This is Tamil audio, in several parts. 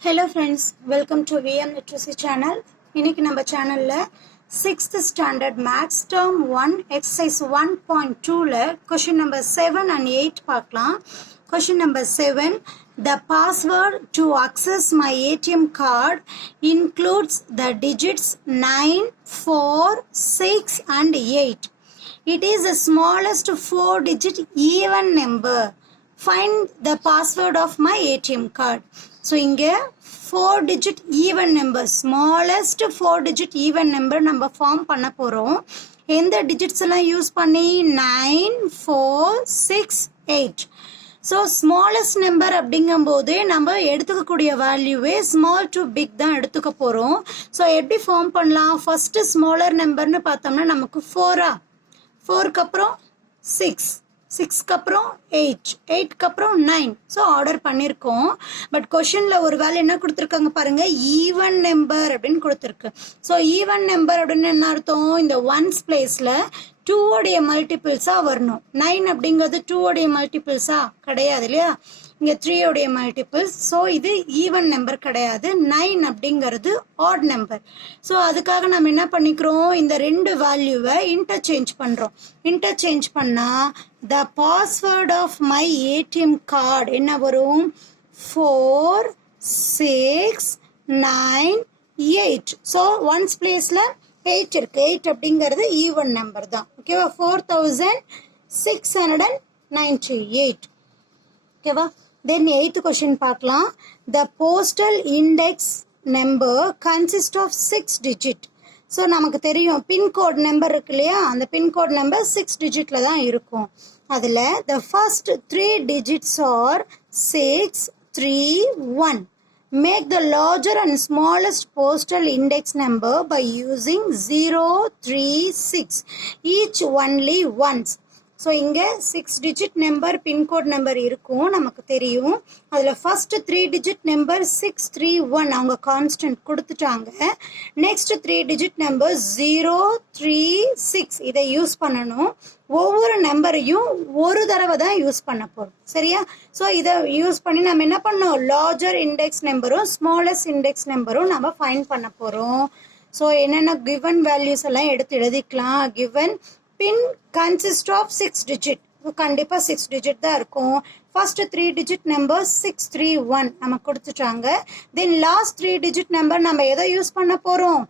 Hello friends, welcome to VM Literacy channel. இன்னைக்கு நம்ம சேனல்ல 6th standard maths term 1 exercise 1.2ல question number 7 and 8 பார்க்கலாம். Question number 7, the password to access my ATM card includes the digits 9, 4, 6 and 8. It is the smallest 4-digit even number. Find the password of my ATM card. So இங்க 4-digit even number, smallest 4-digit even number நம்ம ஃபார்ம் பண்ண போறோம். எந்த டிஜிட்ஸ் எல்லாம் யூஸ் பண்ணி 9, 4, 6, 8. ஸோ ஸ்மாலஸ்ட் நம்பர் அப்படிங்கும்போது நம்ம எடுத்துக்கக்கூடிய வேல்யூவே ஸ்மால் டு பிக் தான் எடுத்துக்க போகிறோம். ஸோ எப்படி ஃபார்ம் பண்ணலாம்? ஃபர்ஸ்ட் ஸ்மாலர் நம்பர்னு பார்த்தோம்னா நமக்கு 4க்கு அப்புறம் 6, 6க்கு அப்புறம் 8, 8க்கு அப்புறம் 9. ஸோ ஆர்டர் பண்ணியிருக்கோம். பட் கொஷனில் ஒரு வேலை என்ன கொடுத்துருக்காங்க பாருங்க, ஈவன் நம்பர் அப்படின்னு கொடுத்துருக்கு. ஸோ ஈவன் நம்பர் அப்படின்னு என்ன அர்த்தம்? இந்த ஒன்ஸ் பிளேஸில் 2 உடைய மல்டிபிள்ஸாக வரணும். 9 அப்படிங்கிறது 2 உடைய மல்டிபிள்ஸா கிடையாது இல்லையா? இங்கே 3 உடைய மல்டிபிள்ஸ். ஸோ இது ஈவன் நம்பர் கிடையாது. 9 அப்படிங்கிறது ஆட் நம்பர். ஸோ அதுக்காக நம்ம என்ன பண்ணிக்கிறோம், இந்த ரெண்டு வேல்யூவை இன்டர்சேஞ்ச் பண்ணுறோம். இன்டர்சேஞ்ச் பண்ணால் the password of my ATM card என்ன வரும்? 4, 6, 9, 8. ஸோ ஒன்ஸ் பிளேஸில் 8 இருக்கு. 8 அப்படிங்கிறது ஈவன் நம்பர் தான். ஓகேவா? 4698. ஓகேவா? தென் 8th கொஸ்டின் பார்க்கலாம். The postal index number consist of 6 digit. So நமக்கு தெரியும் பின்கோட் நம்பர் இருக்கு இல்லையா? அந்த பின்கோட் நம்பர் 6 டிஜிட்ல தான் இருக்கும். அதில் the first 3 digits R 6, 3, 1. Make the larger and smallest postal index number by using 0, 3, 6. Each only once. So இங்கே 6 டிஜிட் நம்பர் பின்கோட் நம்பர் இருக்கும் நமக்கு தெரியும். அதில் ஃபர்ஸ்ட் 3 டிஜிட் நம்பர் 631 அவங்க கான்ஸ்டன்ட் கொடுத்துட்டாங்க. நெக்ஸ்ட் 3 டிஜிட் நம்பர் 0, 3, 6 இதை யூஸ் பண்ணணும். ஒவ்வொரு நம்பரையும் ஒரு தடவை தான் யூஸ் பண்ண போகிறோம். சரியா? ஸோ இதை யூஸ் பண்ணி நம்ம என்ன பண்ணோம், லார்ஜர் இண்டெக்ஸ் நம்பரும் ஸ்மாலஸ்ட் இண்டெக்ஸ் நம்பரும் நம்ம ஃபைண்ட் பண்ண போகிறோம். ஸோ என்னென்ன கிவன் வேல்யூஸ் எல்லாம் எடுத்து எழுதிக்கலாம். Given pin consist of 6 digit. கண்டிப்பாக 6 டிஜிட் தான் இருக்கும். ஃபர்ஸ்ட் 3 டிஜிட் நம்பர் 631 நமக்கு கொடுத்துட்டாங்க. தென் லாஸ்ட் 3 டிஜிட் நம்பர் நம்ம எதை யூஸ் பண்ண போகிறோம்?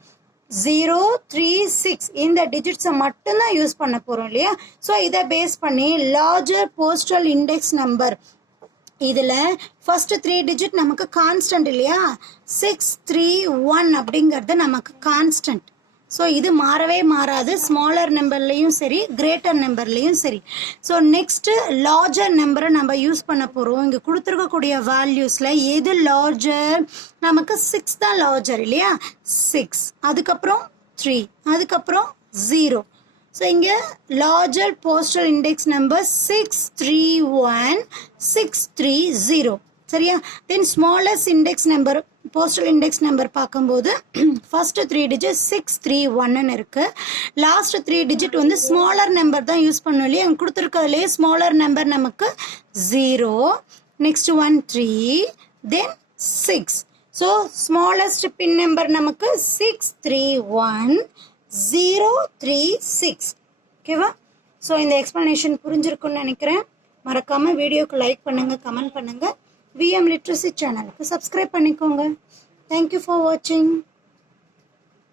0, 3, 6 இந்த டிஜிட்ஸை மட்டும்தான் யூஸ் பண்ண போகிறோம் இல்லையா? ஸோ இதை பேஸ் பண்ணி லார்ஜர் போஸ்டல் இண்டெக்ஸ் நம்பர் இதில் ஃபர்ஸ்ட் 3 டிஜிட் நமக்கு கான்ஸ்டன்ட் இல்லையா? 631 அப்படிங்கிறது நமக்கு கான்ஸ்டன்ட். ஸோ இது மாறவே மாறாது, ஸ்மாலர் நம்பர்லையும் சரி கிரேட்டர் நம்பர்லையும் சரி. ஸோ நெக்ஸ்ட்டு லார்ஜர் நம்பரை நம்ம யூஸ் பண்ண போகிறோம். இங்கே கொடுத்துருக்கக்கூடிய வேல்யூஸில் எது லார்ஜர்? நமக்கு 6 தான் லார்ஜர் இல்லையா? 6, அதுக்கப்புறம் 3, அதுக்கப்புறம் 0. ஸோ இங்கே லார்ஜர் போஸ்டல் இண்டெக்ஸ் நம்பர் 631,630. சரியா? Then smallest index number postal index number பார்க்கும்போது ஃபர்ஸ்ட் 3 டிஜிட் 631 இருக்கு. லாஸ்ட் 3 டிஜிட் வந்து ஸ்மாலர் நம்பர் தான் யூஸ் பண்ணோம் இல்லையா? கொடுத்துருக்கிறதுலே ஸ்மாலர் நம்பர் நமக்கு 0, next 1, 3, then 6. So smallest pin number நமக்கு 631,036. ஓகேவா? ஸோ இந்த எக்ஸ்பிளனேஷன் புரிஞ்சிருக்குன்னு நினைக்கிறேன். மறக்காம வீடியோக்கு லைக் பண்ணுங்க, கமெண்ட் பண்ணுங்க. VM Literacy சேனலுக்கு சப்ஸ்கிரைப் பண்ணிக்கோங்க. தேங்க்யூ ஃபார் வாட்சிங்.